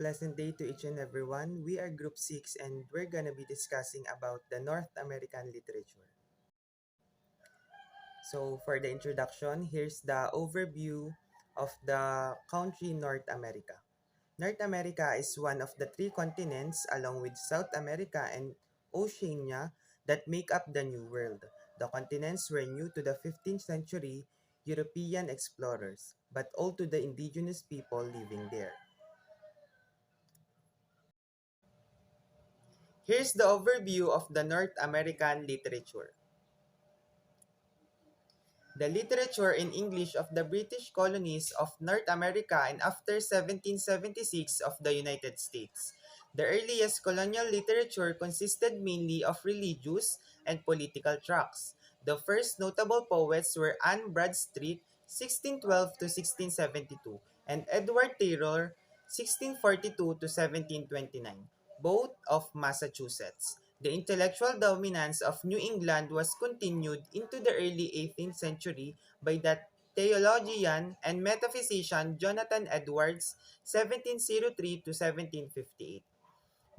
pleasant day to each and everyone. We are Group 6 and we're gonna be discussing about the North American literature. So for the introduction, here's the overview of the country North America. North America is one of the three continents along with South America and Oceania that make up the New World. The continents were new to the 15th century European explorers, but all to the indigenous people living there. Here's the overview of the North American literature. The literature in English of the British colonies of North America and after 1776 of the United States. The earliest colonial literature consisted mainly of religious and political tracts. The first notable poets were Anne Bradstreet (1612 to 1672) and Edward Taylor (1642 to 1729), both of Massachusetts. The intellectual dominance of New England was continued into the early 18th century by the theologian and metaphysician Jonathan Edwards (1703 to 1758).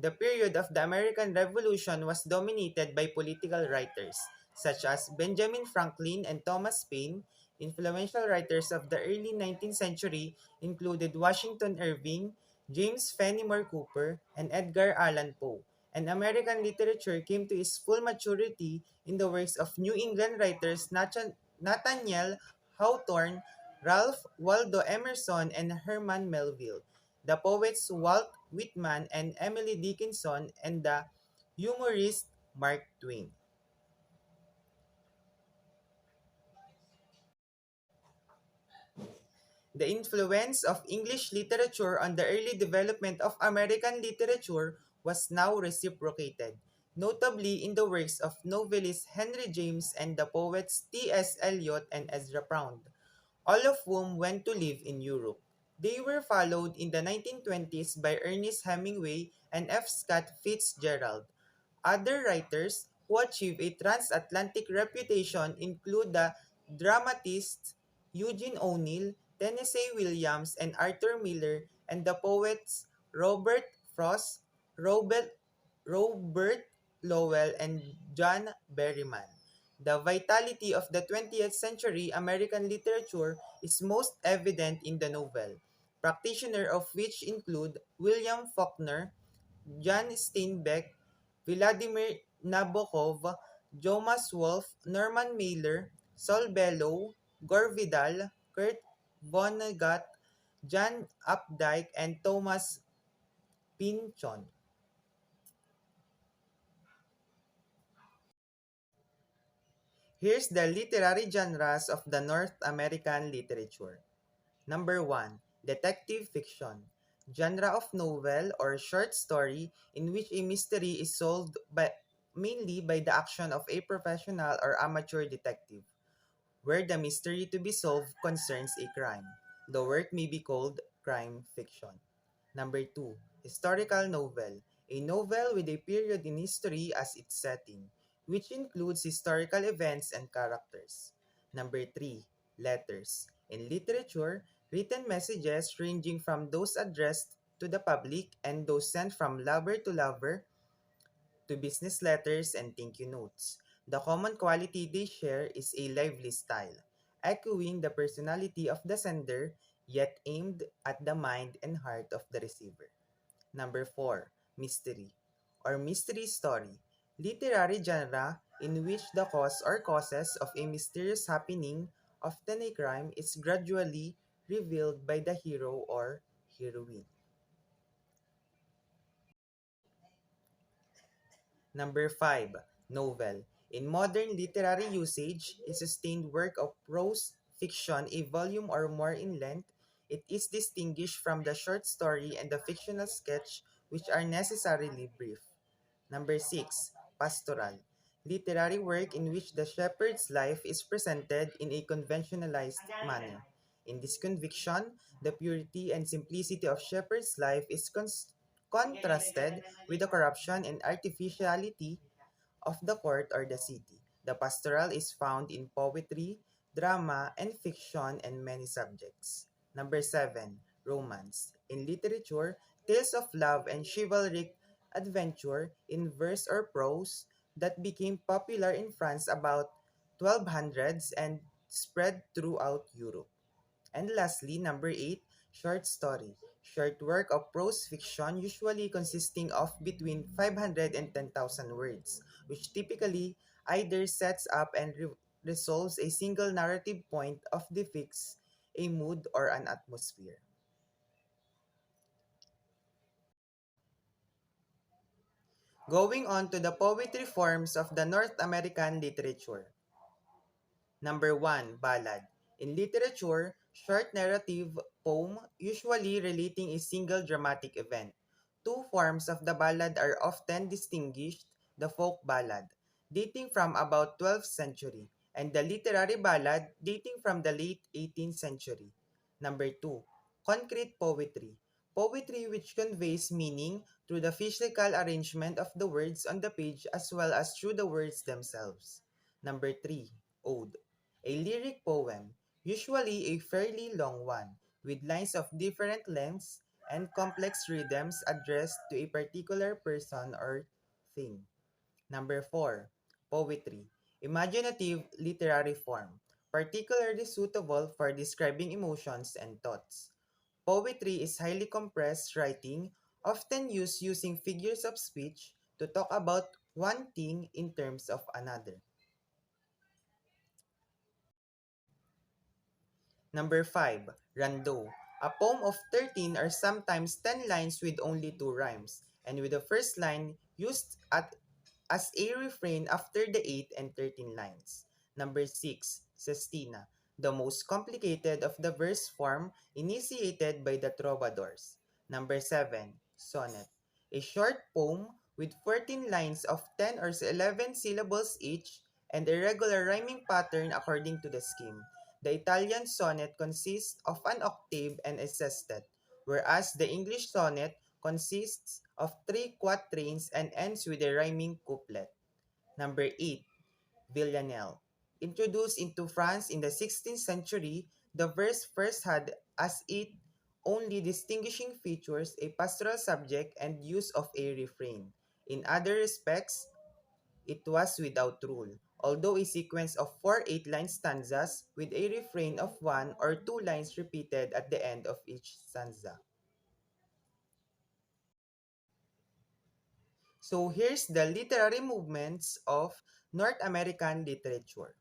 The period of the American Revolution was dominated by political writers such as Benjamin Franklin and Thomas Paine. Influential writers of the early 19th century included Washington Irving, James Fenimore Cooper, and Edgar Allan Poe. And American literature came to its full maturity in the works of New England writers Nathaniel Hawthorne, Ralph Waldo Emerson, and Herman Melville, the poets Walt Whitman and Emily Dickinson, and the humorist Mark Twain. The influence of English literature on the early development of American literature was now reciprocated, notably in the works of novelist Henry James and the poets T.S. Eliot and Ezra Pound, all of whom went to live in Europe. They were followed in the 1920s by Ernest Hemingway and F. Scott Fitzgerald. Other writers who achieved a transatlantic reputation include the dramatists Eugene O'Neill, Tennessee Williams, and Arthur Miller, and the poets Robert Frost, Robert Lowell, and John Berryman. The vitality of the 20th century American literature is most evident in the novel, practitioners of which include William Faulkner, John Steinbeck, Vladimir Nabokov, Thomas Wolfe, Norman Mailer, Saul Bellow, Gore Vidal, Kurt Vonnegut, John Updike, and Thomas Pynchon. Here's the literary genres of the North American literature. Number 1. Detective fiction. Genre of novel or short story in which a mystery is solved mainly by the action of a professional or amateur detective, where the mystery to be solved concerns a crime. The work may be called crime fiction. Number 2. Historical novel. A novel with a period in history as its setting, which includes historical events and characters. Number 3. Letters. In literature, written messages ranging from those addressed to the public and those sent from lover to lover to business letters and thank you notes. The common quality they share is a lively style, echoing the personality of the sender, yet aimed at the mind and heart of the receiver. Number 4. Mystery or mystery story. Literary genre in which the cause or causes of a mysterious happening, often a crime, is gradually revealed by the hero or heroine. Number 5. Novel. In modern literary usage, a sustained work of prose fiction, a volume or more in length. It is distinguished from the short story and the fictional sketch, which are necessarily brief. Number 6. Pastoral. Literary work in which the shepherd's life is presented in a conventionalized manner. In this conviction, the purity and simplicity of shepherd's life is contrasted with the corruption and artificiality of the court or the city. The pastoral is found in poetry, drama, and fiction and many subjects. Number 7. Romance. In literature, tales of love and chivalric adventure in verse or prose that became popular in France about 1200s and spread throughout Europe. And lastly, number 8, short story. Short work of prose fiction usually consisting of between 500 and 10,000 words, which typically either sets up and resolves a single narrative point of depicts a mood or an atmosphere. Going on to the poetry forms of the North American literature. Number 1, ballad. In literature, short narrative poem usually relating a single dramatic event. Two forms of the ballad are often distinguished: the folk ballad, dating from about 12th century, and the literary ballad dating from the late 18th century. Number 2, concrete poetry. Poetry which conveys meaning through the physical arrangement of the words on the page as well as through the words themselves. Number 3, ode. A lyric poem, usually a fairly long one, with lines of different lengths and complex rhythms addressed to a particular person or thing. Number 4, poetry, imaginative literary form, particularly suitable for describing emotions and thoughts. Poetry is highly compressed writing, often used using figures of speech to talk about one thing in terms of another. Number 5, Rando. A poem of 13 or sometimes 10 lines with only two rhymes, and with the first line used as a refrain after the 8 and 13 lines. Number 6, Sestina. The most complicated of the verse form initiated by the troubadours. Number 7, Sonnet. A short poem with 14 lines of 10 or 11 syllables each and a regular rhyming pattern according to the scheme. The Italian sonnet consists of an octave and a sestet, whereas the English sonnet consists of three quatrains and ends with a rhyming couplet. Number 8, Villanelle. Introduced into France in the 16th century, the verse first had as its only distinguishing features a pastoral subject and use of a refrain. In other respects, it was without rule, although a sequence of four 8-line stanzas with a refrain of one or two lines repeated at the end of each stanza. So here's the literary movements of North American literature.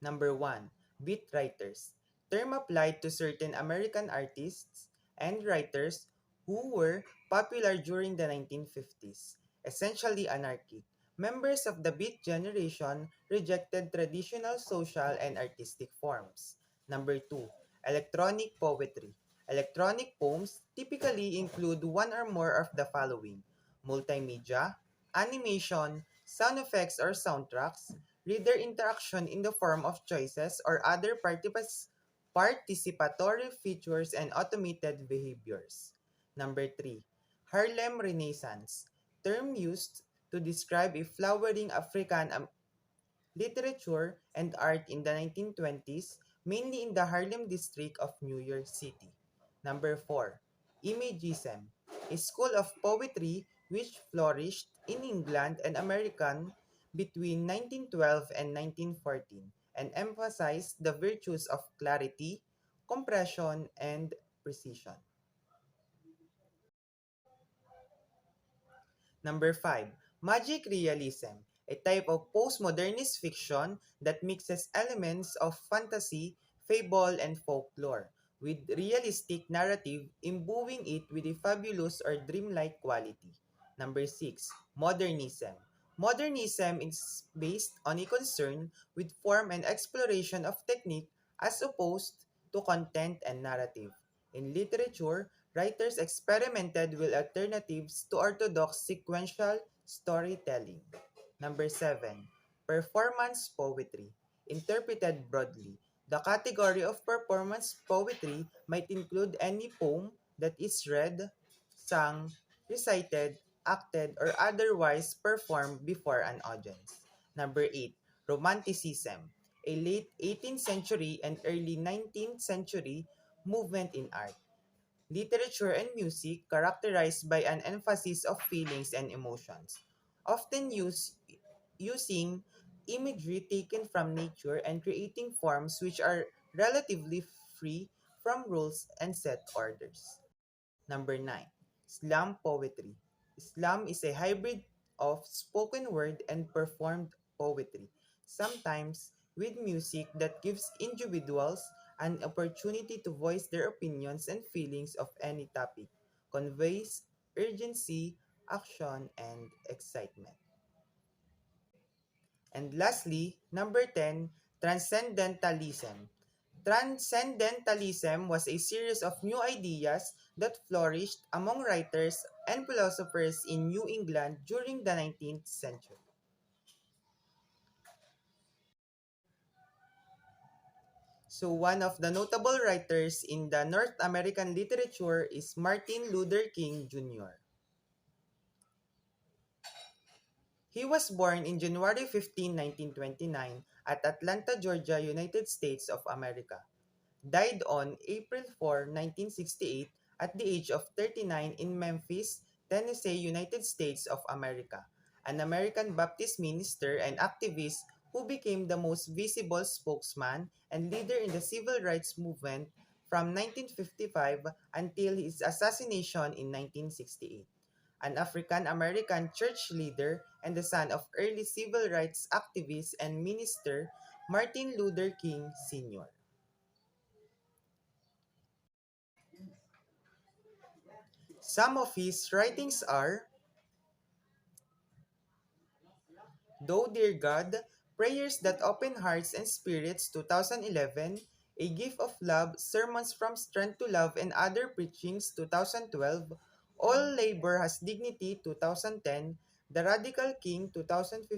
Number 1, beat writers. Term applied to certain American artists and writers who were popular during the 1950s, essentially anarchic. Members of the beat generation rejected traditional social and artistic forms. Number 2, electronic poetry. Electronic poems typically include one or more of the following: multimedia, animation, sound effects or soundtracks, reader interaction in the form of choices or other participatory features, and automated behaviors. Number 3, Harlem Renaissance. Term used to describe a flowering African literature and art in the 1920s, mainly in the Harlem district of New York City. Number 4, Imagism, a school of poetry which flourished in England and American between 1912 and 1914 and emphasized the virtues of clarity, compression, and precision. Number 5, magic realism, a type of postmodernist fiction that mixes elements of fantasy, fable, and folklore, with realistic narrative imbuing it with a fabulous or dreamlike quality. Number 6, modernism. Modernism is based on a concern with form and exploration of technique as opposed to content and narrative. In literature, writers experimented with alternatives to orthodox sequential storytelling. Number 7, performance poetry. Interpreted broadly, the category of performance poetry might include any poem that is read, sung, recited, acted, or otherwise performed before an audience. Number 8, romanticism, a late 18th century and early 19th century movement in art. literature and music characterized by an emphasis of feelings and emotions, often using imagery taken from nature and creating forms which are relatively free from rules and set orders. Number 9. Slam poetry. Slam is a hybrid of spoken word and performed poetry, sometimes with music that gives individuals an opportunity to voice their opinions and feelings of any topic, conveys urgency, action, and excitement. And lastly, number 10, transcendentalism. Transcendentalism was a series of new ideas that flourished among writers and philosophers in New England during the 19th century. So one of the notable writers in the North American literature is Martin Luther King Jr. He was born in January 15, 1929 at Atlanta, Georgia, United States of America. Died on April 4, 1968 at the age of 39 in Memphis, Tennessee, United States of America, an American Baptist minister and activist who became the most visible spokesman and leader in the civil rights movement from 1955 until his assassination in 1968. An African American church leader and the son of early civil rights activist and minister Martin Luther King Sr. Some of his writings are Though Dear God, Prayers That Open Hearts and Spirits 2011, A Gift of Love, Sermons from Strength to Love and Other Preachings 2012, All Labor Has Dignity 2010, The Radical King 2015,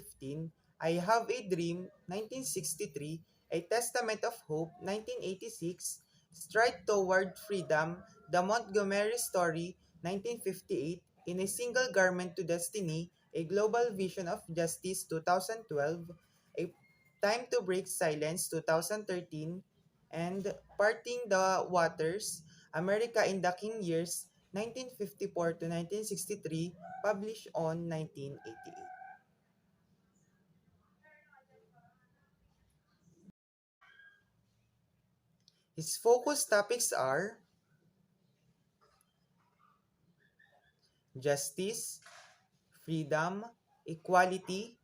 I Have a Dream 1963, A Testament of Hope 1986, Stride Toward Freedom, The Montgomery Story 1958, In a Single Garment to Destiny, A Global Vision of Justice 2012, A Time to Break Silence 2013, and Parting the Waters, America in the King Years 1954 to 1963, published on 1988. His focus topics are justice, freedom, equality,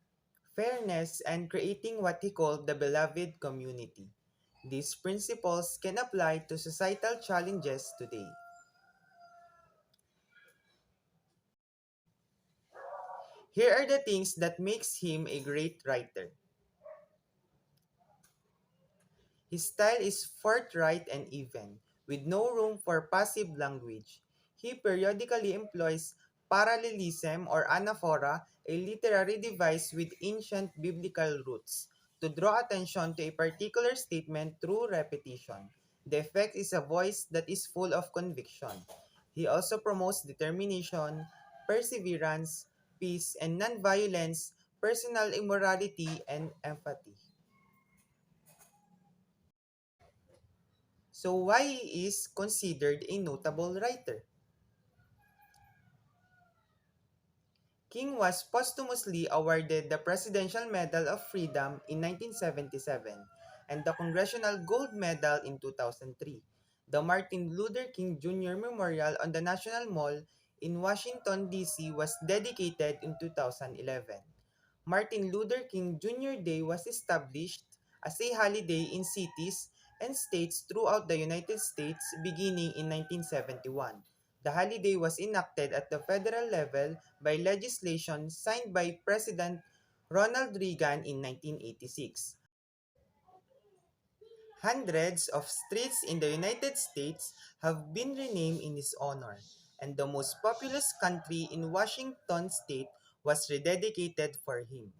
fairness, and creating what he called the beloved community. These principles can apply to societal challenges today. Here are the things that makes him a great writer. His style is forthright and even, with no room for passive language. He periodically employs parallelism or anaphora, a literary device with ancient biblical roots, to draw attention to a particular statement through repetition. The effect is a voice that is full of conviction. He also promotes determination, perseverance, peace, and nonviolence, personal immorality, and empathy. So why he is considered a notable writer? King was posthumously awarded the Presidential Medal of Freedom in 1977 and the Congressional Gold Medal in 2003. The Martin Luther King Jr. Memorial on the National Mall in Washington, D.C. was dedicated in 2011. Martin Luther King Jr. Day was established as a holiday in cities and states throughout the United States beginning in 1971. The holiday was enacted at the federal level by legislation signed by President Ronald Reagan in 1986. Hundreds of streets in the United States have been renamed in his honor, and the most populous country in Washington state was rededicated for him.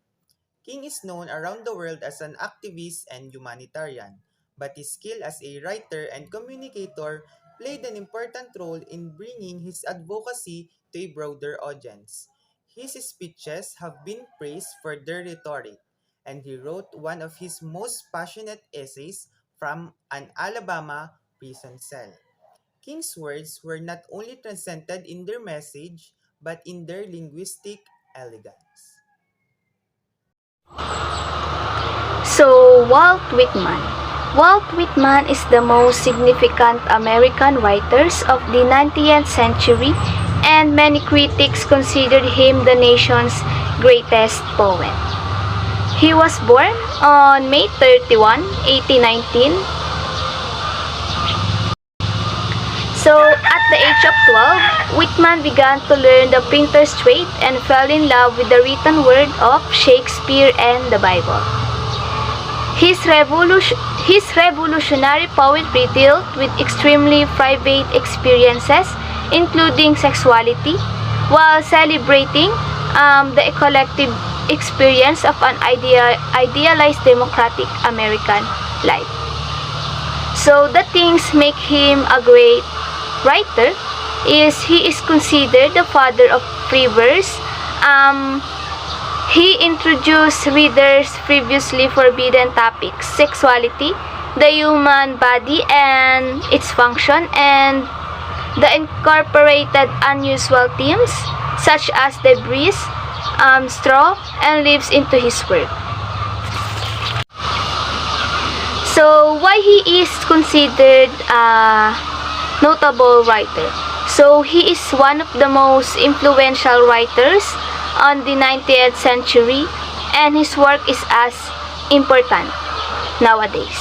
King is known around the world as an activist and humanitarian, but his skill as a writer and communicator played an important role in bringing his advocacy to a broader audience. His speeches have been praised for their rhetoric, and he wrote one of his most passionate essays from an Alabama prison cell. King's words were not only transcended in their message, but in their linguistic elegance. So, Walt Whitman. Walt Whitman is the most significant American writers of the 19th century, and many critics considered him the nation's greatest poet. He was born on May 31, 1819. So, at the age of 12, Whitman began to learn the printer's trade and fell in love with the written word of Shakespeare and the Bible. His revolutionary poetry dealt with extremely private experiences, including sexuality, while celebrating the collective experience of an idealized democratic American life. So the things make him a great writer is he is considered the father of free verse. He introduced readers previously forbidden topics, sexuality, the human body and its function, and the incorporated unusual themes such as debris, straw, and leaves into his work. So, why he is considered a notable writer? So, he is one of the most influential writers on the 19th century, and his work is as important nowadays.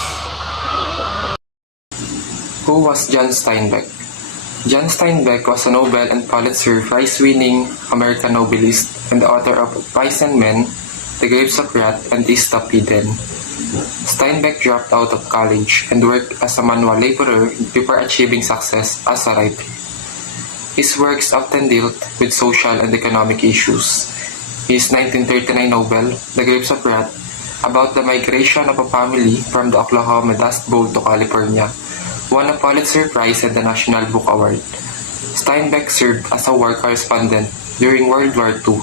Who was John Steinbeck? John Steinbeck was a Nobel and Pulitzer Prize-winning American novelist and the author of Mice and Men, The Grapes of Wrath, and East of Eden. Steinbeck dropped out of college and worked as a manual laborer before achieving success as a writer. His works often dealt with social and economic issues. His 1939 novel, The Grapes of Wrath, about the migration of a family from the Oklahoma Dust Bowl to California, won a Pulitzer Prize and the National Book Award. Steinbeck served as a war correspondent during World War II,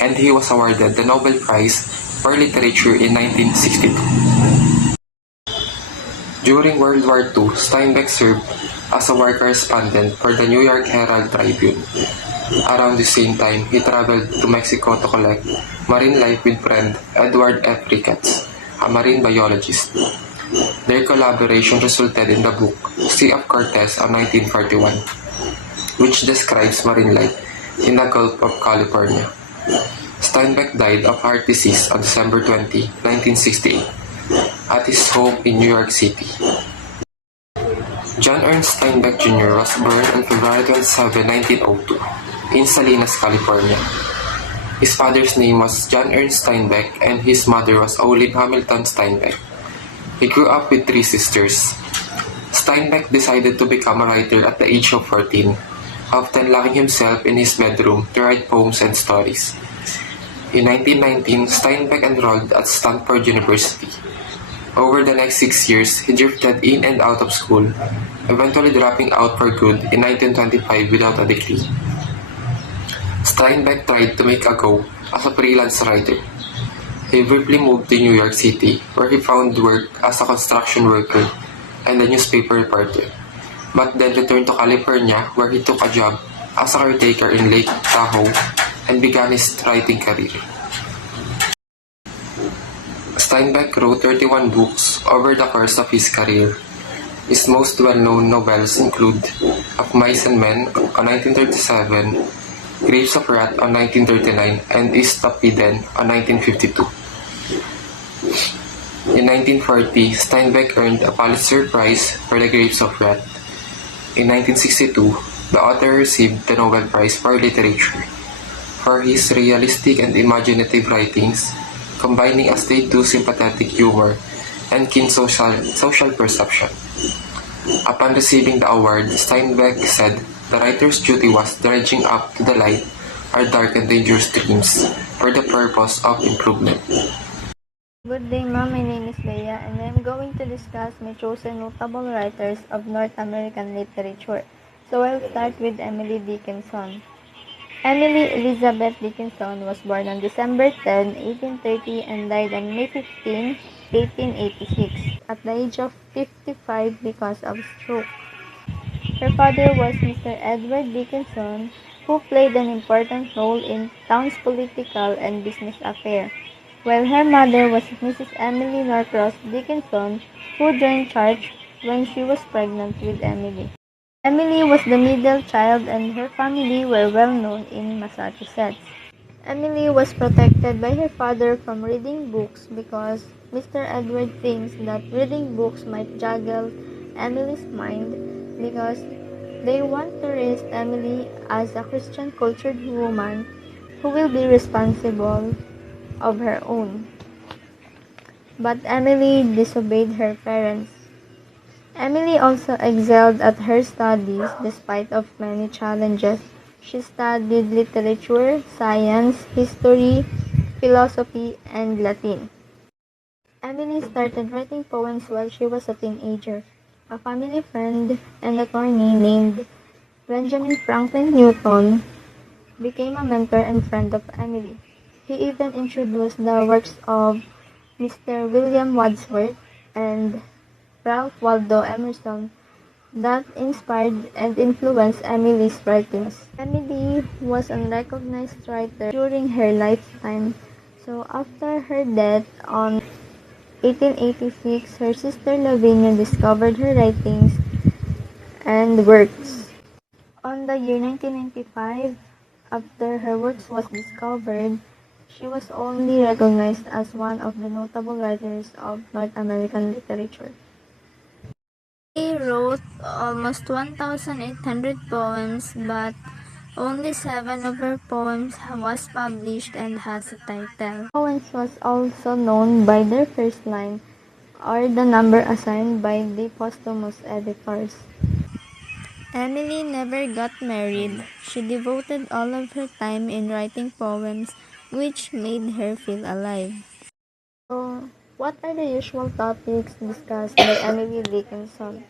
and he was awarded the Nobel Prize for Literature in 1962. During World War II, Steinbeck served as a war correspondent for the New York Herald Tribune. Around the same time, he traveled to Mexico to collect marine life with friend Edward F. Ricketts, a marine biologist. Their collaboration resulted in the book Sea of Cortez of 1941, which describes marine life in the Gulf of California. Steinbeck died of heart disease on December 20, 1968, at his home in New York City. John Ernst Steinbeck Jr. was born on February 27, 1902, in Salinas, California. His father's name was John Ernst Steinbeck and his mother was Olive Hamilton Steinbeck. He grew up with 3 sisters. Steinbeck decided to become a writer at the age of 14, often locking himself in his bedroom to write poems and stories. In 1919, Steinbeck enrolled at Stanford University. Over the next 6 years, he drifted in and out of school, eventually dropping out for good in 1925 without a degree. Steinbeck tried to make a go as a freelance writer. He briefly moved to New York City, where he found work as a construction worker and a newspaper reporter, but then returned to California, where he took a job as a caretaker in Lake Tahoe and began his writing career. Steinbeck wrote 31 books over the course of his career. His most well-known novels include Of Mice and Men on 1937, Grapes of Wrath on 1939, and East of Eden on 1952. In 1940, Steinbeck earned a Pulitzer Prize for The Grapes of Wrath. In 1962, the author received the Nobel Prize for Literature for his realistic and imaginative writings, combining a state-to sympathetic humor and keen social perception. Upon receiving the award, Steinbeck said the writer's duty was dredging up to the light our dark and dangerous dreams for the purpose of improvement. Good day, ma'am. My name is Bea, and I'm going to discuss my chosen notable writers of North American literature. So I'll start with Emily Dickinson. Emily Elizabeth Dickinson was born on December 10, 1830 and died on May 15, 1886 at the age of 55 because of stroke. Her father was Mr. Edward Dickinson, who played an important role in town's political and business affairs, while her mother was Mrs. Emily Norcross Dickinson, who joined church when she was pregnant with Emily. Emily was the middle child and her family were well known in Massachusetts. Emily was protected by her father from reading books because Mr. Edward thinks that reading books might joggle Emily's mind because they want to raise Emily as a Christian cultured woman who will be responsible of her own. But Emily disobeyed her parents. Emily also excelled at her studies despite of many challenges. She studied literature, science, history, philosophy, and Latin. Emily started writing poems while she was a teenager. A family friend and attorney named Benjamin Franklin Newton became a mentor and friend of Emily. He even introduced the works of Mr. William Wordsworth and Ralph Waldo Emerson that inspired and influenced Emily's writings. Emily was a recognized writer during her lifetime, so after her death on 1886, her sister Lavinia discovered her writings and works. On the year 1995, after her works was discovered, she was only recognized as one of the notable writers of North American literature. He wrote almost 1,800 poems, but only 7 of her poems was published and has a title. Poems was also known by their first line or the number assigned by the posthumous editors. Emily never got married. She devoted all of her time in writing poems, which made her feel alive. So, what are the usual topics discussed by Emily Dickinson?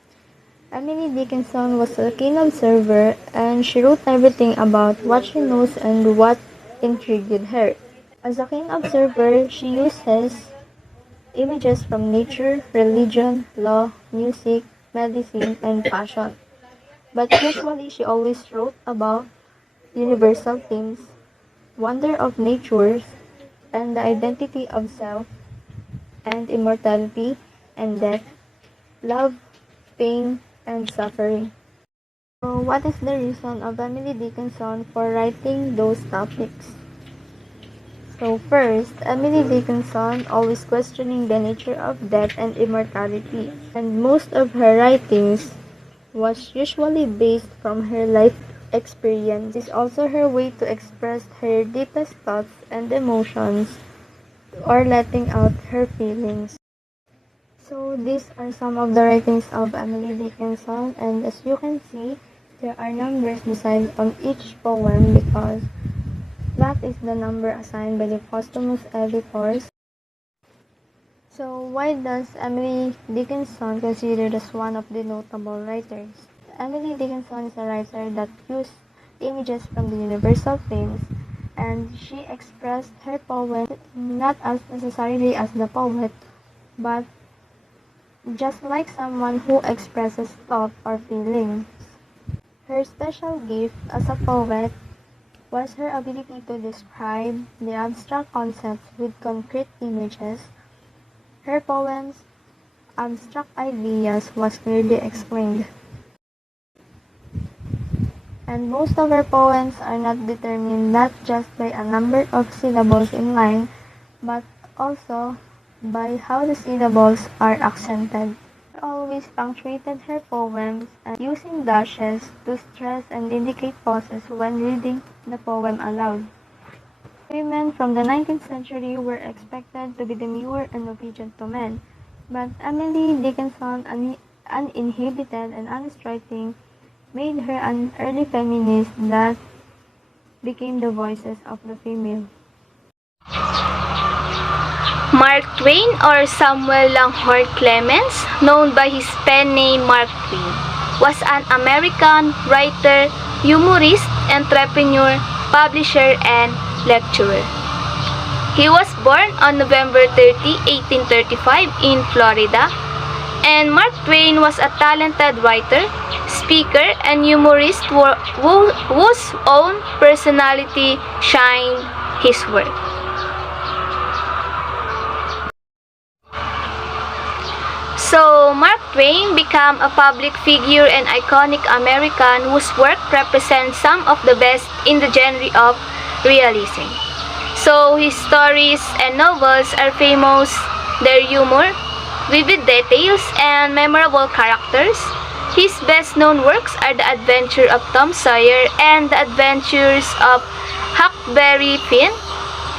Emily Dickinson was a keen observer and she wrote everything about what she knows and what intrigued her. As a keen observer, she uses images from nature, religion, law, music, medicine, and fashion. But usually she always wrote about universal themes, wonder of nature, and the identity of self, and immortality, and death, love, pain, and suffering. So, what is the reason of Emily Dickinson for writing those topics? So first, Emily Dickinson always questioning the nature of death and immortality, and most of her writings was usually based from her life experience. It is also her way to express her deepest thoughts and emotions or letting out her feelings. So these are some of the writings of Emily Dickinson, and as you can see, there are numbers beside on each poem because that is the number assigned by the posthumous editors. So why does Emily Dickinson considered as one of the notable writers? Emily Dickinson is a writer that used images from the universal themes, and she expressed her poem not as necessarily as the poet, but just like someone who expresses thought or feelings. Her special gift as a poet was her ability to describe the abstract concepts with concrete images. Her poems' abstract ideas was clearly explained. And most of her poems are not determined not just by a number of syllables in line, but also by how the syllables are accented. She always punctuated her poems and using dashes to stress and indicate pauses when reading the poem aloud. Women from the 19th century were expected to be demure and obedient to men, but Emily Dickinson, uninhibited and honest writing, made her an early feminist that became the voices of the female. Mark Twain or Samuel Langhorne Clemens, known by his pen name Mark Twain, was an American writer, humorist, entrepreneur, publisher, and lecturer. He was born on November 30, 1835 in Florida, and Mark Twain was a talented writer, speaker and humorist whose own personality shined his work. So, Mark Twain became a public figure and iconic American whose work represents some of the best in the genre of realism. So, his stories and novels are famous, their humor, vivid details, and memorable characters. His best-known works are The Adventure of Tom Sawyer and The Adventures of Huckleberry Finn,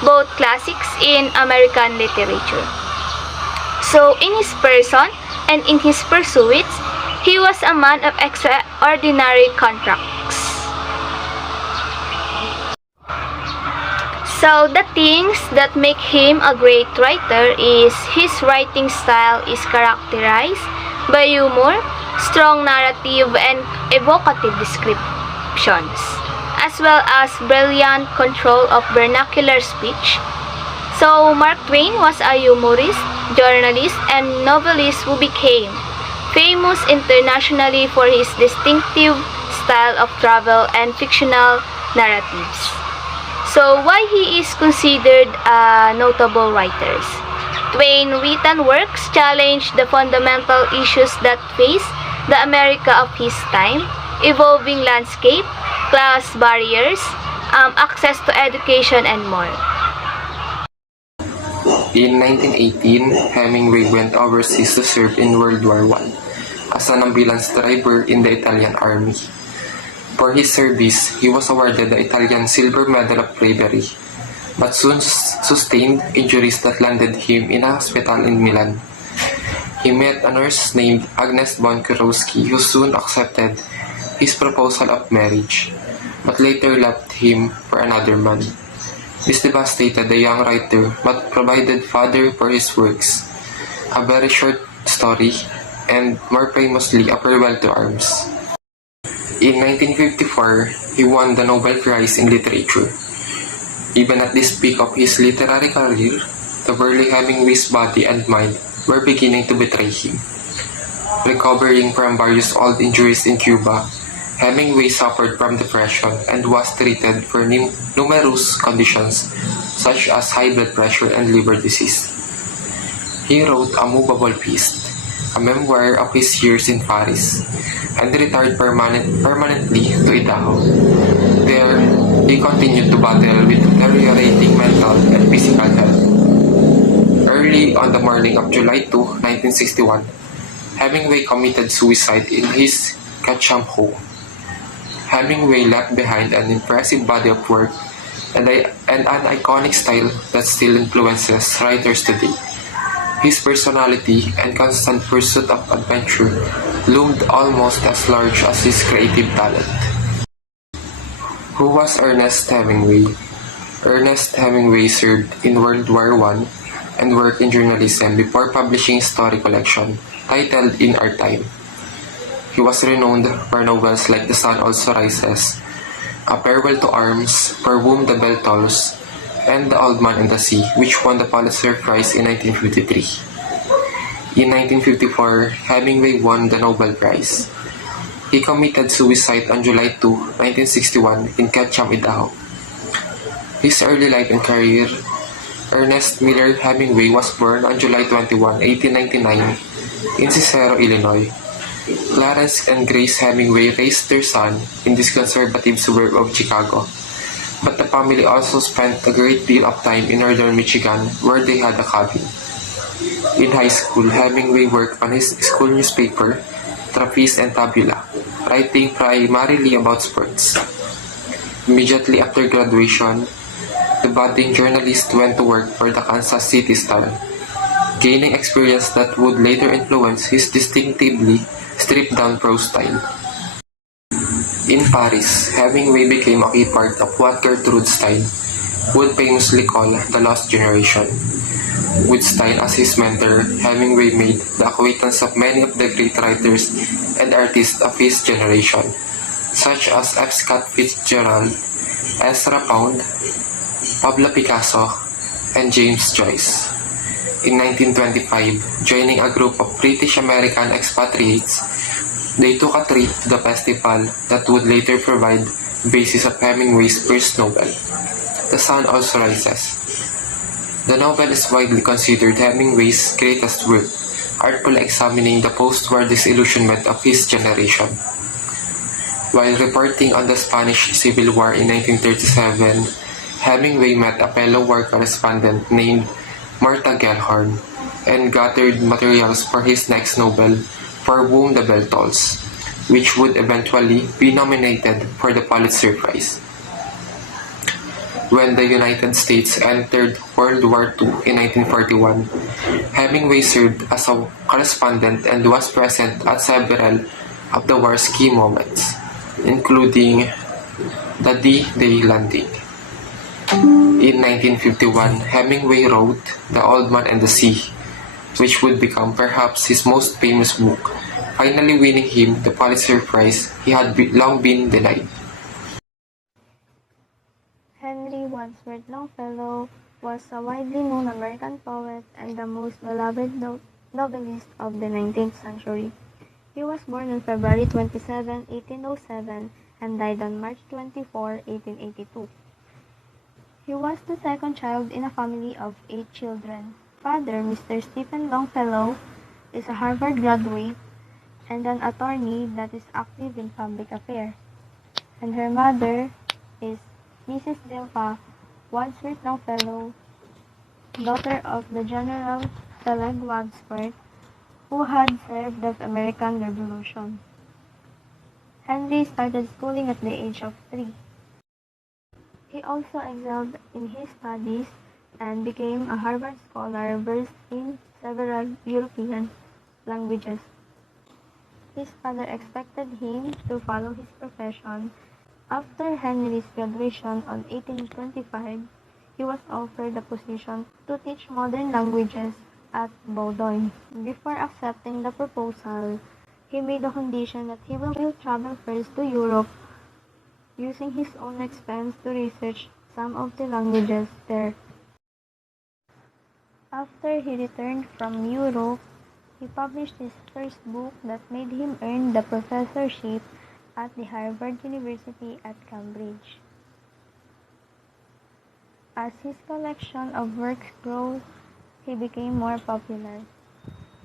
both classics in American literature. So, in his person and in his pursuits, he was a man of extraordinary contracts. So, the things that make him a great writer is his writing style is characterized by humor, strong narrative, and evocative descriptions, as well as brilliant control of vernacular speech. So, Mark Twain was a humorist, journalist, and novelist who became famous internationally for his distinctive style of travel and fictional narratives. So, why he is considered a notable writer? Twain's written works challenged the fundamental issues that face the America of his time, evolving landscape, class barriers, access to education, and more. In 1918, Hemingway went overseas to serve in World War I as an ambulance driver in the Italian army. For his service, he was awarded the Italian Silver Medal of Bravery, but soon sustained injuries that landed him in a hospital in Milan. He met a nurse named Agnes von Kurowski who soon accepted his proposal of marriage, but later left him for another man. This devastated the young writer but provided fodder for his works, a very short story, and more famously, A Farewell to Arms. In 1954, he won the Nobel Prize in Literature. Even at this peak of his literary career, the burly Hemingway's body and mind were beginning to betray him. Recovering from various old injuries in Cuba, Hemingway suffered from depression and was treated for numerous conditions such as high blood pressure and liver disease. He wrote A Movable Feast, a memoir of his years in Paris, and retired permanently to Idaho. There, he continued to battle with deteriorating mental and physical health. Early on the morning of July 2, 1961, Hemingway committed suicide in his Ketchum home. Hemingway left behind an impressive body of work and an iconic style that still influences writers today. His personality and constant pursuit of adventure loomed almost as large as his creative talent. Who was Ernest Hemingway? Ernest Hemingway served in World War I and worked in journalism before publishing a story collection titled In Our Time. He was renowned for novels like The Sun Also Rises, A Farewell to Arms, For Whom the Bell Tolls, and The Old Man and the Sea, which won the Pulitzer Prize in 1953. In 1954, Hemingway won the Nobel Prize. He committed suicide on July 2, 1961 in Ketchum, Idaho. His early life and career. Ernest Miller Hemingway was born on July 21, 1899 in Cicero, Illinois. Clarence and Grace Hemingway raised their son in this conservative suburb of Chicago, but the family also spent a great deal of time in northern Michigan where they had a cabin. In high school, Hemingway worked on his school newspaper, Trapeze and Tabula, writing primarily about sports. Immediately after graduation, the budding journalist went to work for the Kansas City Star, gaining experience that would later influence his distinctively stripped-down prose style. In Paris, Hemingway became a key part of what Gertrude Stein would famously call the Lost Generation. With Stein as his mentor, Hemingway made the acquaintance of many of the great writers and artists of his generation, such as F. Scott Fitzgerald, Ezra Pound, Pablo Picasso, and James Joyce. In 1925, joining a group of British-American expatriates, They took a trip to the festival that would later provide the basis of Hemingway's first novel, The Sun Also Rises. The novel is widely considered Hemingway's greatest work, artfully examining the post-war disillusionment of his generation. While reporting on the Spanish Civil War in 1937, Hemingway met a fellow war correspondent named Martha Gellhorn and gathered materials for his next novel, For Whom the Bell Tolls, which would eventually be nominated for the Pulitzer Prize. When the United States entered World War II in 1941, Hemingway served as a correspondent and was present at several of the war's key moments, including the D-Day landing. In 1951, Hemingway wrote The Old Man and the Sea, which would become perhaps his most famous book, finally winning him the Pulitzer Prize he had long been denied. Henry Wadsworth Longfellow was a widely known American poet and the most beloved novelist of the 19th century. He was born on February 27, 1807 and died on March 24, 1882. He was the second child in a family of 8 children. Father, Mr. Stephen Longfellow, is a Harvard graduate and an attorney that is active in public affairs. And her mother is Mrs. Zilpha Wadsworth Longfellow, daughter of the General Peleg Wadsworth, who had served the American Revolution. Henry started schooling at the age of 3. He also excelled in his studies and became a Harvard scholar versed in several European languages. His father expected him to follow his profession. After Henry's graduation on 1825, he was offered the position to teach modern languages at Bowdoin. Before accepting the proposal, he made a condition that he will travel first to Europe using his own expense to research some of the languages there. After he returned from Europe, he published his first book that made him earn the professorship at the Harvard University at Cambridge. As his collection of works grew, he became more popular.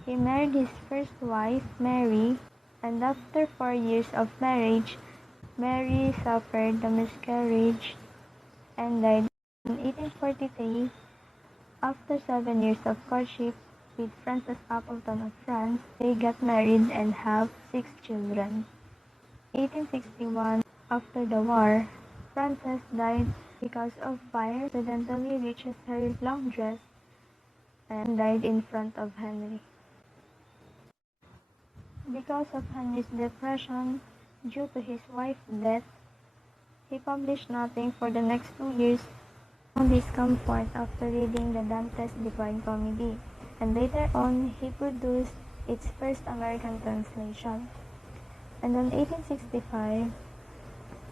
He married his first wife, Mary, and after 4 years of marriage, Mary suffered a miscarriage and died in 1843. After 7 years of courtship with Frances Appleton of France, they got married and have 6 children. 1861, after the war, Frances died because of fire accidentally reaches her long dress and died in front of Henry. Because of Henry's depression due to his wife's death, he published nothing for the next 2 years. Found discomfort after reading the Dante's Divine Comedy, and later on he produced its first American translation. And in 1865,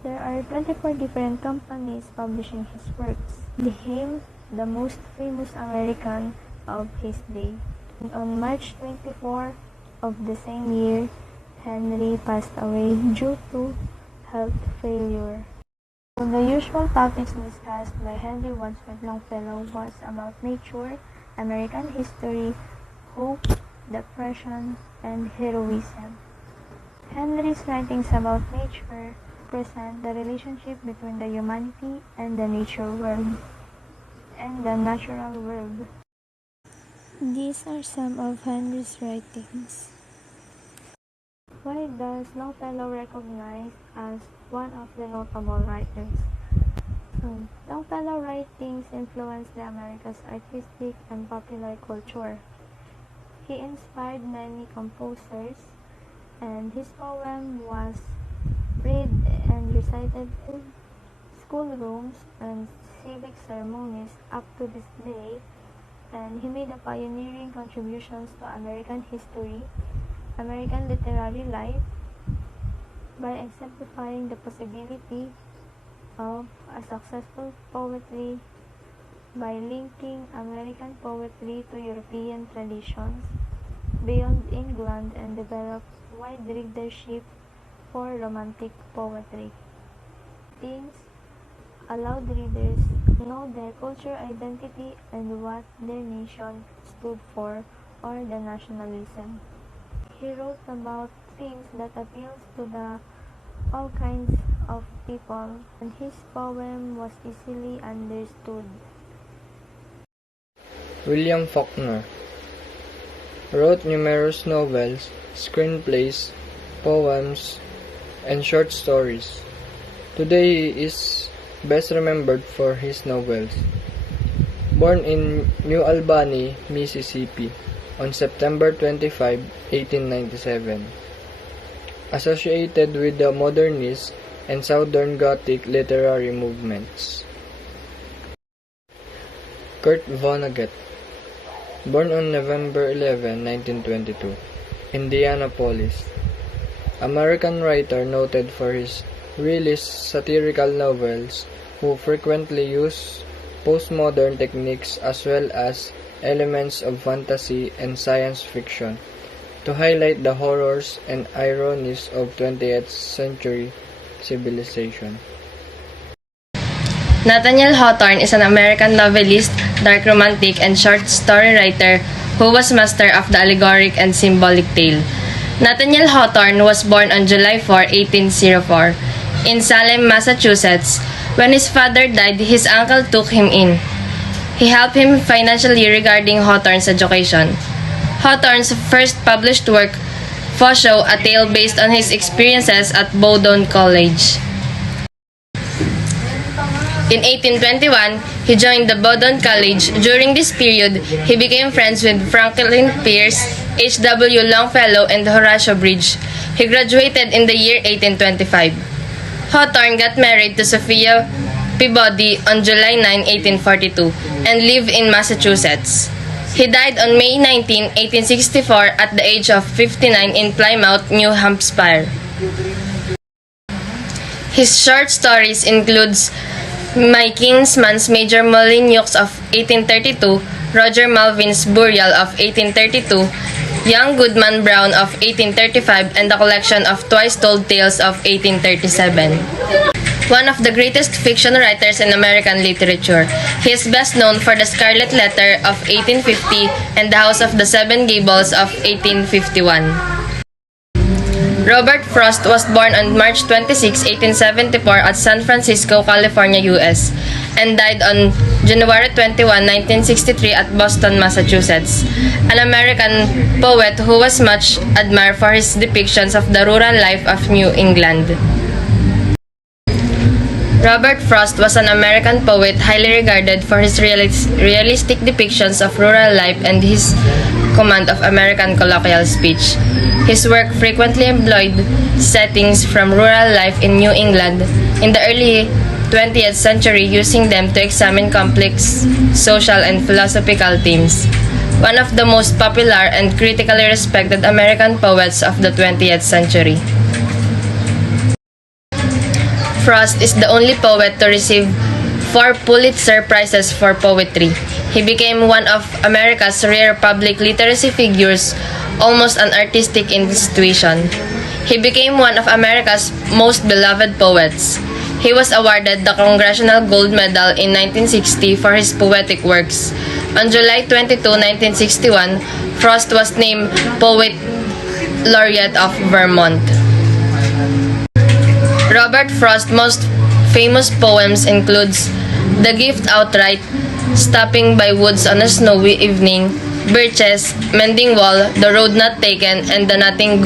there are 24 different companies publishing his works. He became the most famous American of his day. And on March 24 of the same year, Henry passed away due to health failure. So the usual topics discussed by Henry Wadsworth Longfellow was about nature, American history, hope, depression, and heroism. Henry's writings about nature present the relationship between the humanity and the nature world and the natural world. These are some of Henry's writings. Why does Longfellow recognized as one of the notable writers? Longfellow writings influenced the America's artistic and popular culture. He inspired many composers, and his poem was read and recited in schoolrooms and civic ceremonies up to this day, and he made a pioneering contributions to American history, American literary life, by exemplifying the possibility of a successful poetry by linking American poetry to European traditions beyond England and developed wide readership for romantic poetry. Things allowed readers know their cultural identity and what their nation stood for or the nationalism. He wrote about things that appeals to all kinds of people, and his poem was easily understood. William Faulkner wrote numerous novels, screenplays, poems, and short stories. Today he is best remembered for his novels. Born in New Albany, Mississippi, on September 25, 1897. Associated with the Modernist and Southern Gothic literary movements. Kurt Vonnegut, born on November 11, 1922, Indianapolis. American writer noted for his realist satirical novels who frequently use postmodern techniques as well as elements of fantasy and science fiction to highlight the horrors and ironies of 20th century civilization. Nathaniel Hawthorne is an American novelist, dark romantic, and short story writer who was master of the allegoric and symbolic tale. Nathaniel Hawthorne was born on July 4, 1804, in Salem, Massachusetts. When his father died, his uncle took him in. He helped him financially regarding Hawthorne's education. Hawthorne's first published work, Fosho, a tale based on his experiences at Bowdoin College. In 1821, he joined the Bowdoin College. During this period, he became friends with Franklin Pierce, H.W. Longfellow, and Horatio Bridge. He graduated in the year 1825. Hawthorne got married to Sophia Peabody on July 9, 1842, and lived in Massachusetts. He died on May 19, 1864 at the age of 59 in Plymouth, New Hampshire. His short stories includes My Kinsman's Major Molyneux of 1832, Roger Malvin's Burial of 1832, Young Goodman Brown of 1835, and the collection of Twice Told Tales of 1837. One of the greatest fiction writers in American literature, he is best known for The Scarlet Letter of 1850 and The House of the Seven Gables of 1851. Robert Frost was born on March 26, 1874 at San Francisco, California, U.S. and died on January 21, 1963 at Boston, Massachusetts. An American poet who was much admired for his depictions of the rural life of New England. Robert Frost was an American poet highly regarded for his realistic depictions of rural life and his command of American colloquial speech. His work frequently employed settings from rural life in New England in the early 20th century, using them to examine complex social and philosophical themes. One of the most popular and critically respected American poets of the 20th century. Frost is the only poet to receive 4 Pulitzer Prizes for poetry. He became one of America's rare public literacy figures, almost an artistic institution. He became one of America's most beloved poets. He was awarded the Congressional Gold Medal in 1960 for his poetic works. On July 22, 1961, Frost was named Poet Laureate of Vermont. Robert Frost's most famous poems includes The Gift Outright, Stopping by Woods on a Snowy Evening, Birches, Mending Wall, The Road Not Taken, and The Nothing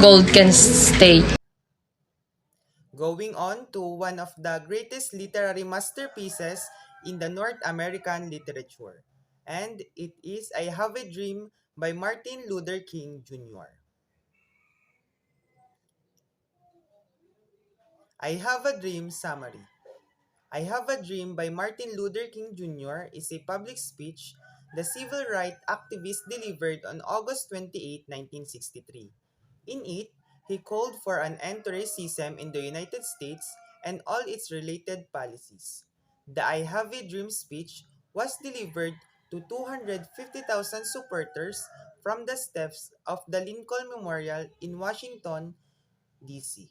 Gold Can Stay. Going on to one of the greatest literary masterpieces in the North American literature, and it is I Have a Dream by Martin Luther King Jr. I Have a Dream Summary. I Have a Dream by Martin Luther King Jr. is a public speech the civil rights activist delivered on August 28, 1963. In it, he called for an end to racism in the United States and all its related policies. The I Have a Dream speech was delivered to 250,000 supporters from the steps of the Lincoln Memorial in Washington, D.C.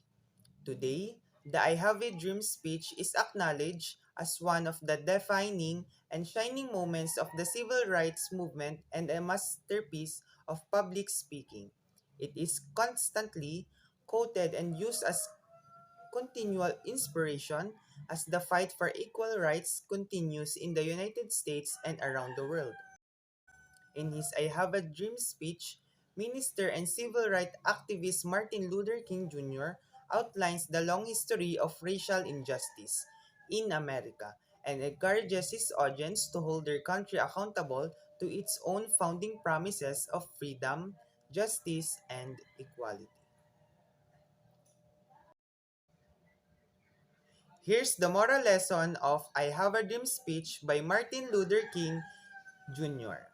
Today, the I Have a Dream speech is acknowledged as one of the defining and shining moments of the civil rights movement and a masterpiece of public speaking. It is constantly quoted and used as continual inspiration as the fight for equal rights continues in the United States and around the world. In his I Have a Dream speech, Minister and civil rights activist Martin Luther King Jr. outlines the long history of racial injustice in America and encourages his audience to hold their country accountable to its own founding promises of freedom, justice, and equality. Here's the moral lesson of I Have a Dream speech by Martin Luther King Jr.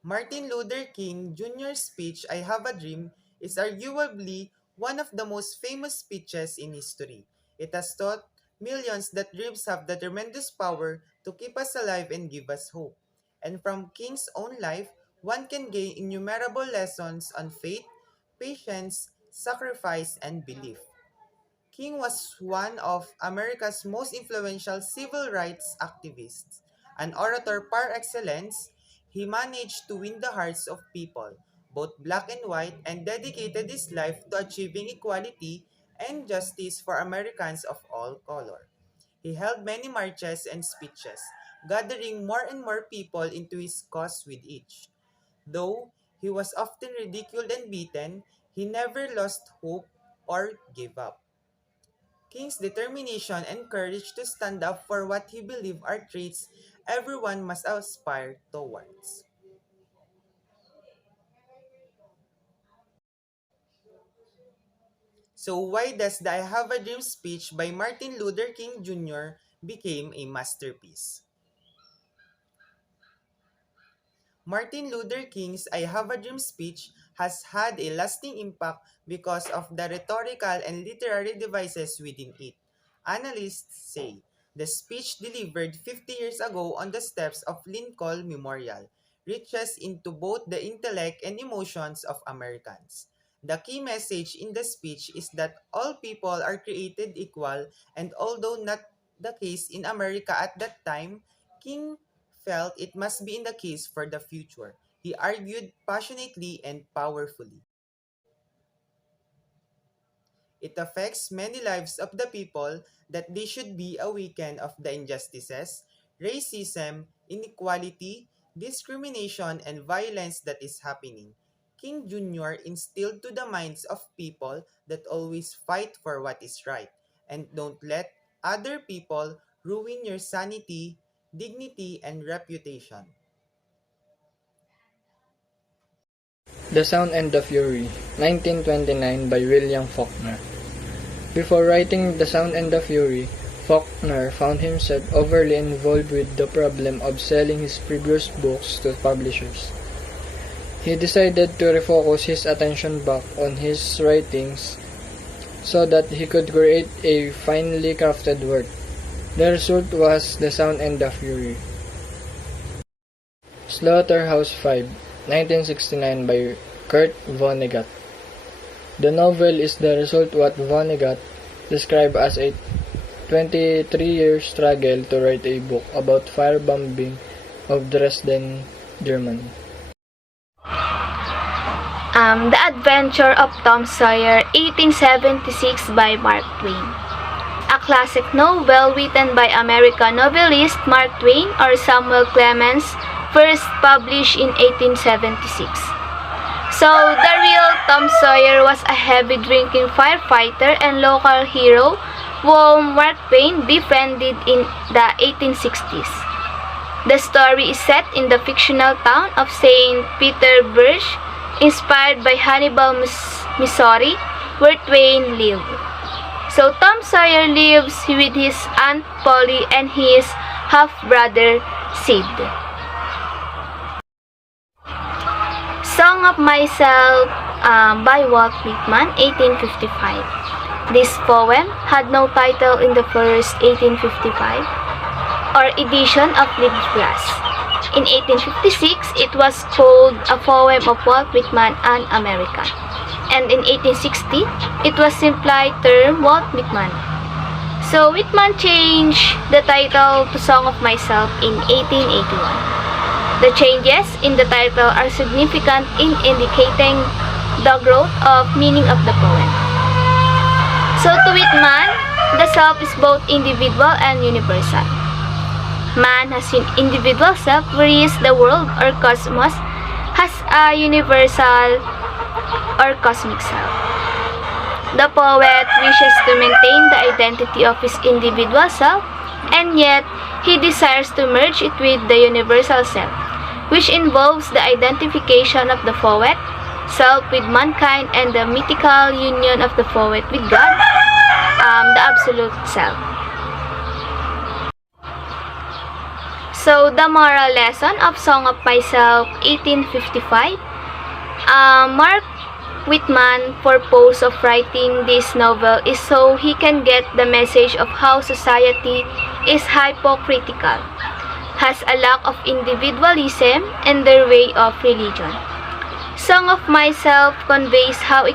Martin Luther King Jr.'s speech, I Have a Dream, is arguably one of the most famous speeches in history. It has taught millions that dreams have the tremendous power to keep us alive and give us hope. And from King's own life, one can gain innumerable lessons on faith, patience, sacrifice, and belief. King was one of America's most influential civil rights activists. An orator par excellence, he managed to win the hearts of people, both black and white, and dedicated his life to achieving equality and justice for Americans of all color. He held many marches and speeches, gathering more and more people into his cause with each. Though he was often ridiculed and beaten, he never lost hope or gave up. King's determination and courage to stand up for what he believed are traits everyone must aspire towards. So why does the I Have a Dream speech by Martin Luther King Jr. became a masterpiece? Martin Luther King's I Have a Dream speech has had a lasting impact because of the rhetorical and literary devices within it. Analysts say the speech delivered 50 years ago on the steps of Lincoln Memorial reaches into both the intellect and emotions of Americans. The key message in the speech is that all people are created equal, and although not the case in America at that time, King felt it must be in the case for the future. He argued passionately and powerfully. It affects many lives of the people that they should be awakened of the injustices, racism, inequality, discrimination, and violence that is happening. King Jr. instilled to the minds of people that always fight for what is right and don't let other people ruin your sanity, dignity, and reputation. The Sound and the Fury, 1929 by William Faulkner. Before writing The Sound and the Fury, Faulkner found himself overly involved with the problem of selling his previous books to publishers. He decided to refocus his attention back on his writings so that he could create a finely crafted work. The result was The Sound and the Fury. Slaughterhouse-Five, 1969 by Kurt Vonnegut. The novel is the result what Vonnegut described as a 23-year struggle to write a book about firebombing of Dresden, Germany. The Adventure of Tom Sawyer, 1876 by Mark Twain. A classic novel written by American novelist Mark Twain or Samuel Clemens, first published in 1876. So, the real Tom Sawyer was a heavy-drinking firefighter and local hero whom Mark Twain befriended in the 1860s. The story is set in the fictional town of St. Petersburg, inspired by Hannibal, Missouri, where Twain lived. So, Tom Sawyer lives with his Aunt Polly and his half-brother Sid. Song of Myself by Walt Whitman, 1855. This poem had no title in the first 1855 or edition of Libras. In 1856, it was called A Poem of Walt Whitman, an American. And in 1860, it was simply termed Walt Whitman. So Whitman changed the title to Song of Myself in 1881. The changes in the title are significant in indicating the growth of meaning of the poem. So to Whitman, the self is both individual and universal. Man has an individual self, whereas the world or cosmos has a universal or cosmic self. The poet wishes to maintain the identity of his individual self, and yet he desires to merge it with the universal self, which involves the identification of the poet self with mankind and the mythical union of the poet with God, the absolute self. So, the moral lesson of Song of Myself, 1855. Mark Whitman's purpose of writing this novel is so he can get the message of how society is hypocritical, has a lack of individualism and their way of religion. Song of Myself conveys how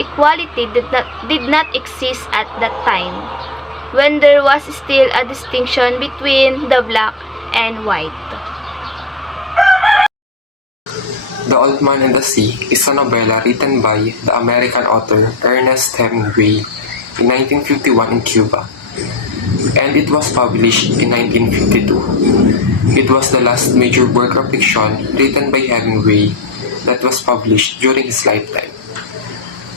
equality did not exist at that time, when there was still a distinction between the black and white. The Old Man and the Sea is a novella written by the American author Ernest Hemingway in 1951 in Cuba, and it was published in 1952. It was the last major work of fiction written by Hemingway that was published during his lifetime.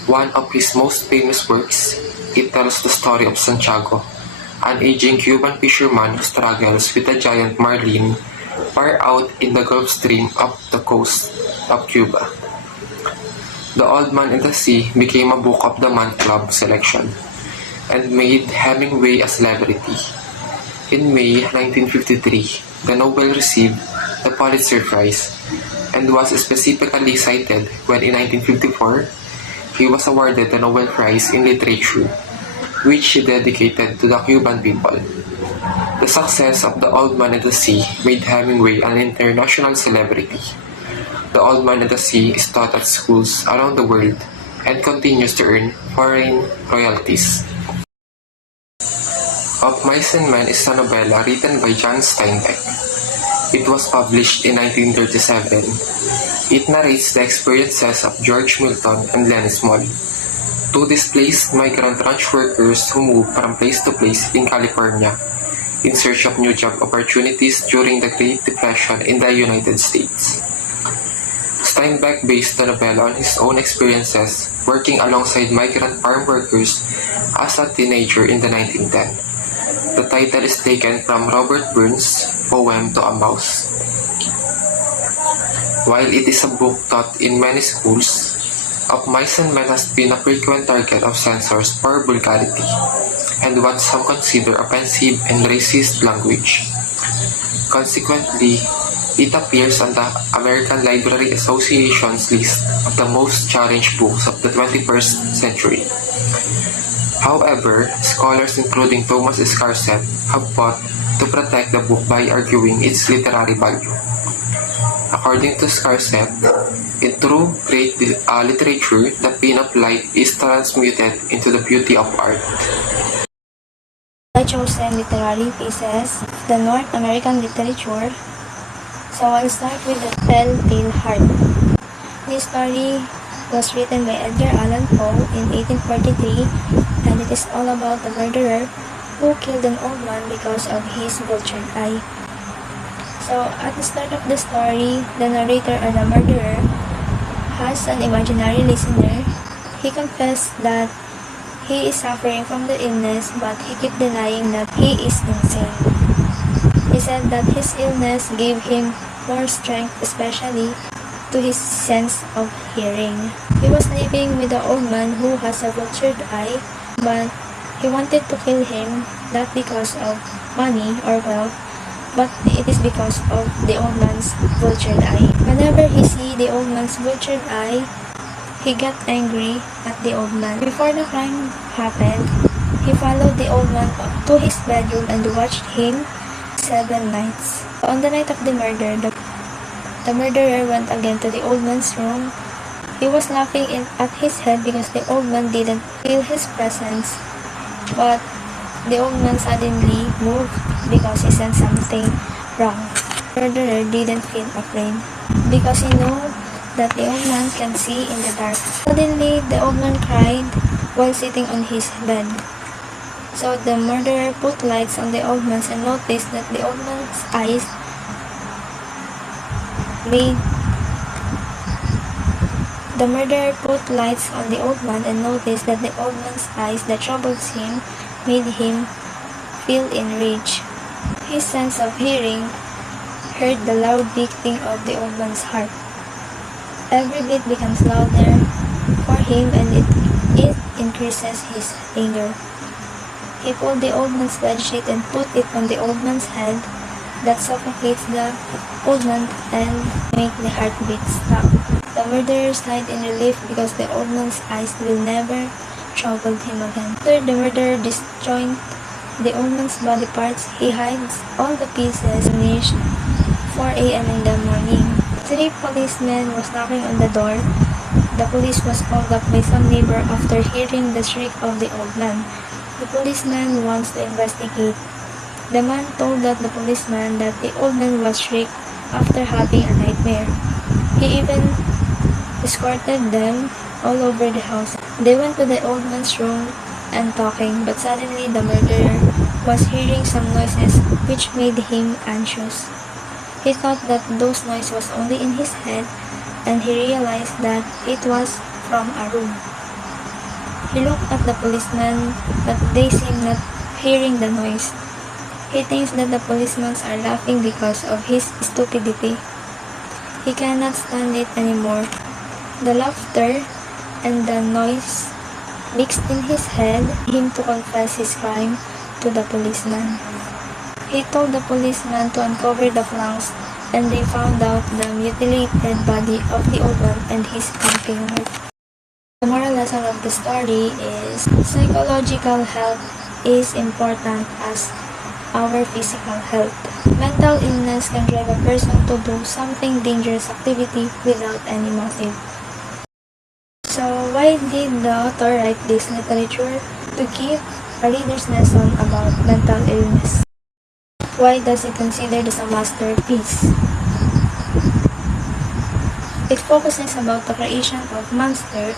One of his most famous works, it tells the story of Santiago, an aging Cuban fisherman who struggles with a giant marlin far out in the Gulf Stream up the coast of Cuba. The Old Man and the Sea became a Book of the Month Club selection and made Hemingway a celebrity. In May 1953, the novel received the Pulitzer Prize and was specifically cited when in 1954, he was awarded the Nobel Prize in Literature, which he dedicated to the Cuban people. The success of The Old Man and the Sea made Hemingway an international celebrity. The Old Man and the Sea is taught at schools around the world and continues to earn foreign royalties. Of Mice and Men is a novella written by John Steinbeck. It was published in 1937. It narrates the experiences of George Milton and Lenny Small, two displaced migrant ranch workers who moved from place to place in California in search of new job opportunities during the Great Depression in the United States. Steinbeck based the novella on his own experiences working alongside migrant farm workers as a teenager in the 1910s. The title is taken from Robert Burns' poem To a Mouse. While it is a book taught in many schools, Of Mice and Men has been a frequent target of censors for vulgarity and what some consider offensive and racist language. Consequently, it appears on the American Library Association's list of the most challenged books of the 21st century. However, scholars including Thomas Scarset have fought to protect the book by arguing its literary value. According to Scarset, in true great literature, the pain of life is transmuted into the beauty of art. I chosen literary pieces of the North American literature, so I'll start with The Telltale Heart. This story was written by Edgar Allan Poe in 1843, and it is all about a murderer who killed an old man because of his vultured eye. So, at the start of the story, the narrator or the murderer has an imaginary listener. He confessed that he is suffering from the illness, but he kept denying that he is insane. He said that his illness gave him more strength, especially to his sense of hearing. He was living with the old man who has a vultured eye, but he wanted to kill him, not because of money or wealth, but it is because of the old man's vultured eye. Whenever he see the old man's vultured eye, he got angry at the old man. Before the crime happened, he followed the old man to his bedroom and watched him 7 nights. On the night of the murder, the The murderer went again to the old man's room. He was laughing at his head because the old man didn't feel his presence, but the old man suddenly moved because he sensed something wrong. The murderer didn't feel afraid because he knew that the old man can see in the dark. Suddenly, the old man cried while sitting on his bed. So the murderer put lights on the old man and noticed that the old man's eyes made The murderer put lights on the old man and noticed that the old man's eyes that troubled him made him feel enraged. His sense of hearing heard the loud beating of the old man's heart. Every beat becomes louder for him and it increases his anger. He pulled the old man's bedsheet and put it on the old man's head. That suffocates the old man and make the heartbeat stop. The murderer sighed in relief because the old man's eyes will never trouble him again. After the murderer disjoints the old man's body parts, he hides all the pieces finished 4 a.m. in the morning. 3 policemen was knocking on the door. The police was called up by some neighbor after hearing the shriek of the old man. The policeman wants to investigate. The man told the policeman that the old man was shrieked after having a nightmare. He even escorted them all over the house. They went to the old man's room and talking, but suddenly the murderer was hearing some noises which made him anxious. He thought that those noises was only in his head and he realized that it was from a room. He looked at the policeman, but they seemed not hearing the noise. He thinks that the policemen are laughing because of his stupidity. He cannot stand it anymore. The laughter and the noise mixed in his head him to confess his crime to the policeman. He told the policeman to uncover the flanks and they found out the mutilated body of the old man and his pumping heart. The moral lesson of the story is psychological health is important as our physical health. Mental illness can drive a person to do something dangerous activity without any motive. So why did the author write this literature? To give a reader's lesson about mental illness. Why does he consider this a masterpiece? It focuses about the creation of monster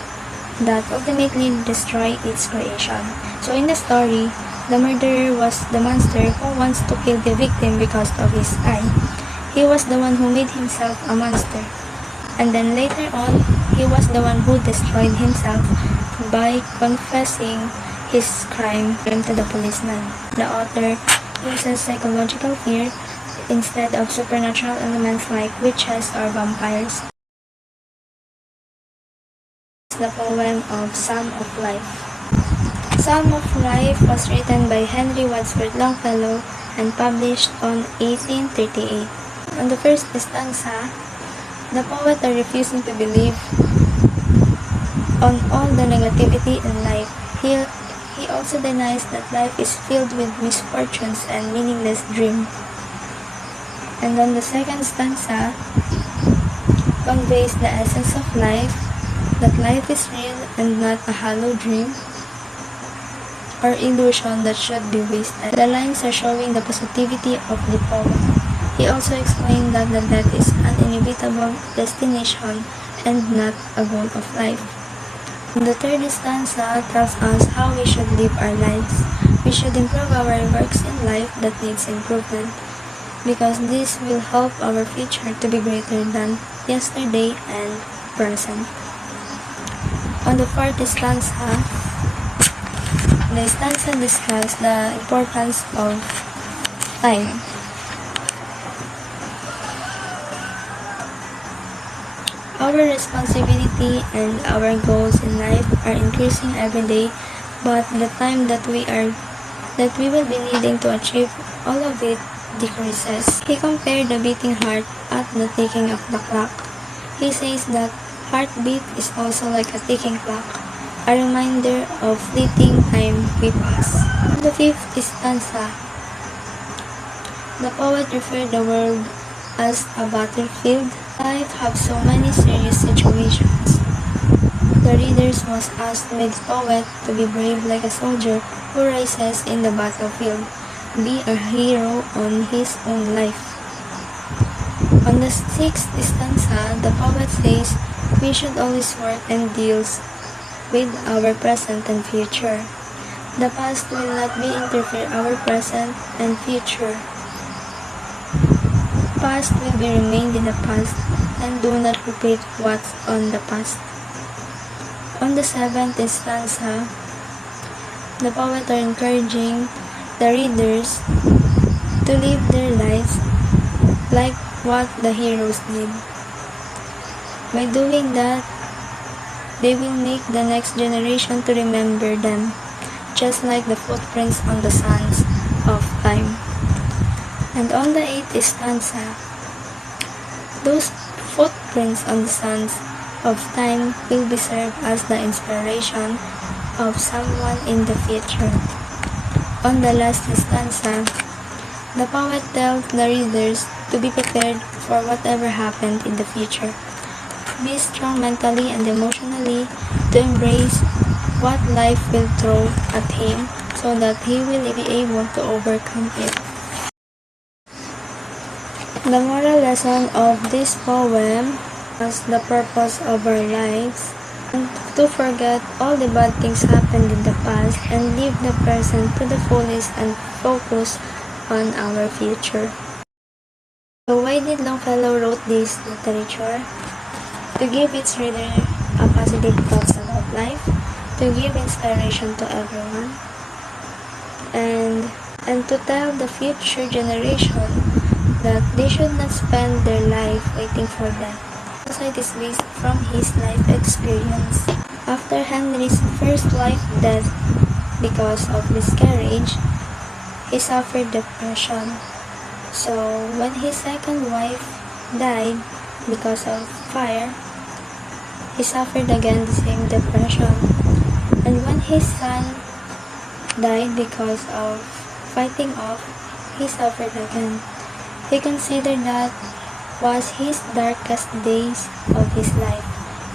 that ultimately destroy its creation. So in the story, the murderer was the monster who wants to kill the victim because of his eye. He was the one who made himself a monster. And then later on, he was the one who destroyed himself by confessing his crime to the policeman. The author uses psychological fear instead of supernatural elements like witches or vampires. The poem of Psalm of Life. Psalm of Life was written by Henry Wadsworth Longfellow and published on 1838. On the first stanza, the poet are refusing to believe on all the negativity in life. He also denies that life is filled with misfortunes and meaningless dreams. And on the second stanza, conveys the essence of life, that life is real and not a hollow dream or illusion that should be wasted. The lines are showing the positivity of the poet. He also explained that the death is an inevitable destination and not a goal of life. The third stanza tells us how we should live our lives. We should improve our works in life that needs improvement, because this will help our future to be greater than yesterday and present. On the fourth stanza, the stanza discusses the importance of time. Our responsibility and our goals in life are increasing every day, but the time that we will be needing to achieve all of it decreases. He compared the beating heart at the ticking of the clock. He says that heartbeat is also like a ticking clock, a reminder of fleeting time we pass. In the fifth stanza, the poet referred the world as a battlefield. Life have so many serious situations. The readers was asked by the poet to be brave like a soldier who rises in the battlefield, be a hero on his own life. On the sixth stanza, the poet says, we should always work and deals with our present and future. The past will not be interfere our present and future. Past will be remained in the past and do not repeat what's on the past. On the seventh stanza, the poet are encouraging the readers to live their lives like what the heroes did. By doing that, they will make the next generation to remember them, just like the footprints on the sands of time. And on the eighth stanza, those footprints on the sands of time will be served as the inspiration of someone in the future. On the last stanza, the poet tells the readers to be prepared for whatever happened in the future. Be strong mentally and emotionally to embrace what life will throw at him so that he will be able to overcome it. The moral lesson of this poem was the purpose of our lives and to forget all the bad things happened in the past and live the present to the fullest and focus on our future. So why did Longfellow wrote this literature? To give its reader a positive thoughts about life, to give inspiration to everyone, and to tell the future generation that they should not spend their life waiting for death. Also, it is based from his life experience. After Henry's first wife death because of miscarriage, he suffered depression. So when his second wife died because of fire, he suffered again the same depression. And when his son died because of fighting off, he suffered again. He considered that was his darkest days of his life.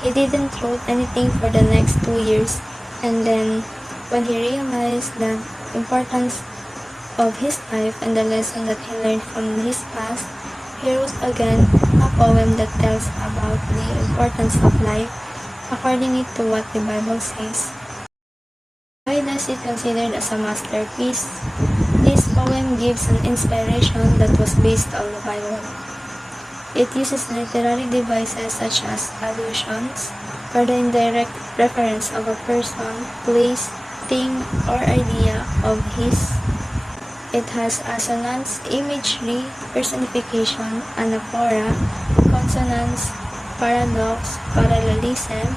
He didn't write anything for the next 2 years, and then when he realized the importance of his life and the lesson that he learned from his past, he wrote again a poem that tells about the importance of life according to what the Bible says. Why does it considered as a masterpiece? This poem gives an inspiration that was based on the Bible. It uses literary devices such as allusions or the indirect reference of a person, place, thing, or idea of his. It has assonance, imagery, personification, anaphora, consonance, paradox, parallelism,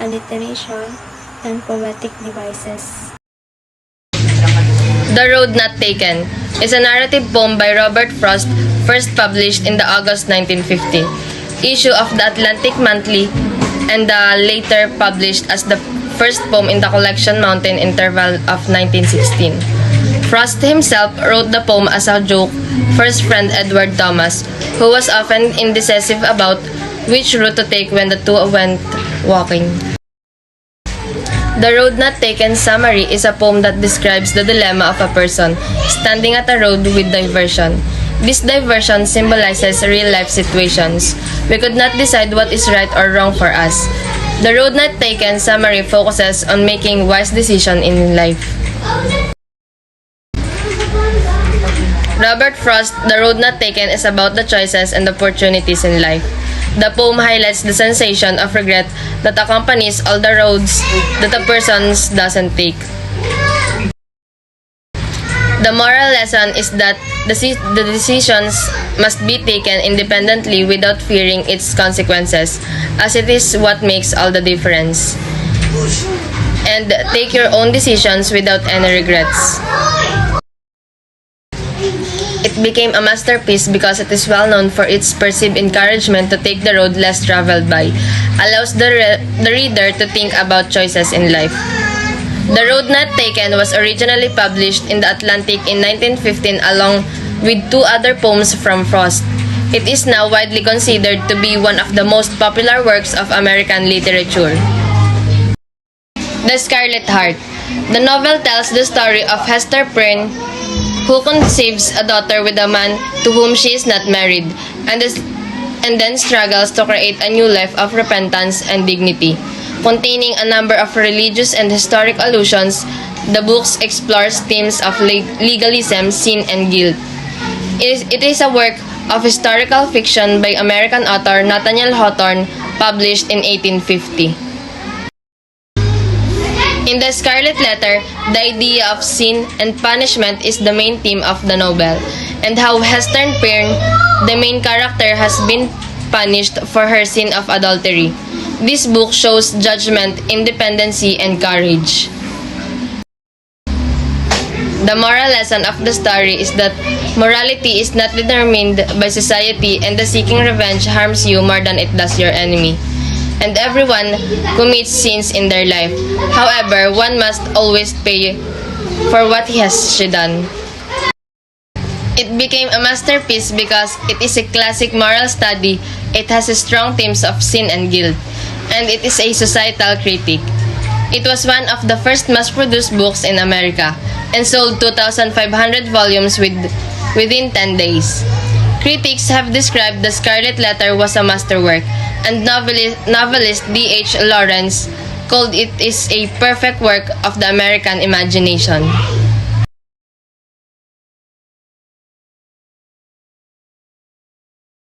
alliteration, and poetic devices. The Road Not Taken is a narrative poem by Robert Frost, first published in the August 1950 issue of the Atlantic Monthly and later published as the first poem in the collection Mountain Interval of 1916. Frost himself wrote the poem as a joke for his friend Edward Thomas, who was often indecisive about which route to take when the two went walking. The Road Not Taken summary is a poem that describes the dilemma of a person standing at a road with diversion. This diversion symbolizes real-life situations. We could not decide what is right or wrong for us. The Road Not Taken summary focuses on making wise decisions in life. Robert Frost, The Road Not Taken is about the choices and opportunities in life. The poem highlights the sensation of regret that accompanies all the roads that a person doesn't take. The moral lesson is that the decisions must be taken independently without fearing its consequences, as it is what makes all the difference. And take your own decisions without any regrets. It became a masterpiece because it is well known for its perceived encouragement to take the road less traveled by, allows the reader to think about choices in life. The Road Not Taken was originally published in the Atlantic in 1915 along with two other poems from Frost. It is now widely considered to be one of the most popular works of American literature. The Scarlet Heart. The novel tells the story of Hester Prynne, who conceives a daughter with a man to whom she is not married, and then struggles to create a new life of repentance and dignity. Containing a number of religious and historic allusions, the book explores themes of legalism, sin, and guilt. It is a work of historical fiction by American author Nathaniel Hawthorne, published in 1850. In The Scarlet Letter, the idea of sin and punishment is the main theme of the novel, and how Hester Prynne, the main character, has been punished for her sin of adultery. This book shows judgment, independency, and courage. The moral lesson of the story is that morality is not determined by society, and the seeking revenge harms you more than it does your enemy. And everyone commits sins in their life. However, one must always pay for what he has done. It became a masterpiece because it is a classic moral study, it has strong themes of sin and guilt, and it is a societal critique. It was one of the first mass-produced books in America, and sold 2,500 volumes within 10 days. Critics have described The Scarlet Letter was a masterwork, and novelist D.H. Lawrence called it is a perfect work of the American imagination.